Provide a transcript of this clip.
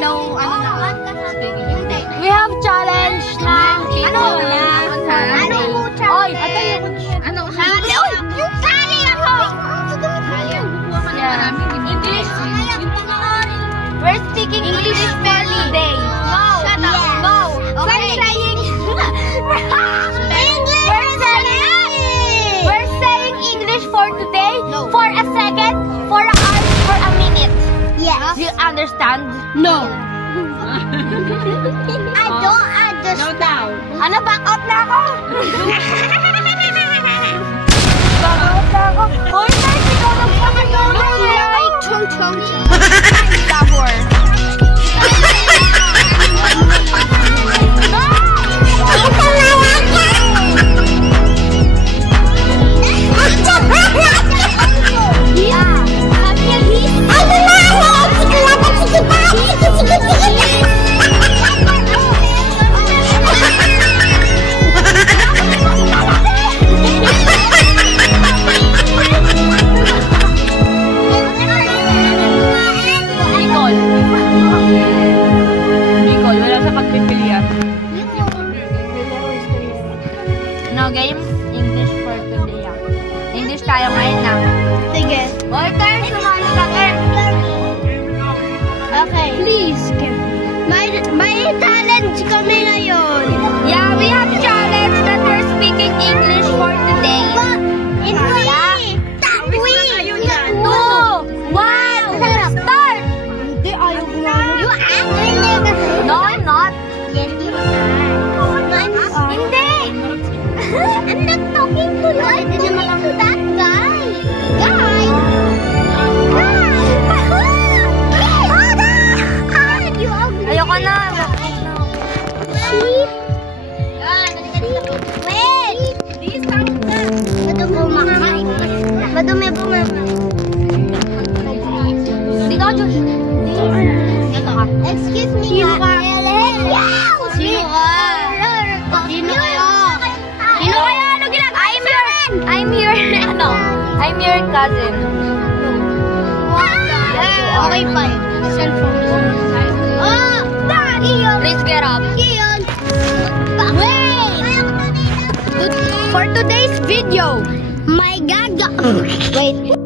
know, We have challenge na. Ano? Oy, Ano? yung sali ako. English. We're speaking English for today. No. Shut up. No. Okay. We're saying English for today, No. for a second, for a hour, for a minute. Yes. Do you understand? No. I don't understand. No doubt. Ano, back out na ako? Back out na ako? Hoy, guys, ikaw nagpapagawa eh. Chong chong chong. Sabor. Bicol, wala sa pagpipilian. No game, English for today. English tayo ngayon na. Sige. Oy, tayo sumali ka, girl. Okay. Please, may challenge kami ngayon. Yeah, we have challenge that we're speaking English for today. In Two, one, start! Hindi, ayaw ko na. You No, I'm not. Yes, you are. Hindi! I'm not talking to you. I'm talking to that guy. Guy? Ayoko na. Sheep? Wait! Madumi bumakain. Dito ka, Josh. Dito ka. Excuse me. Sino ka? Sino ka? Sino kayo? Sino kaya? Ano ginagawa? I'm your cousin. Okay, fine. Cellphone. Oh! Daddy! Please get up. Kiyon! Wait! For today's video, my gaga... Wait.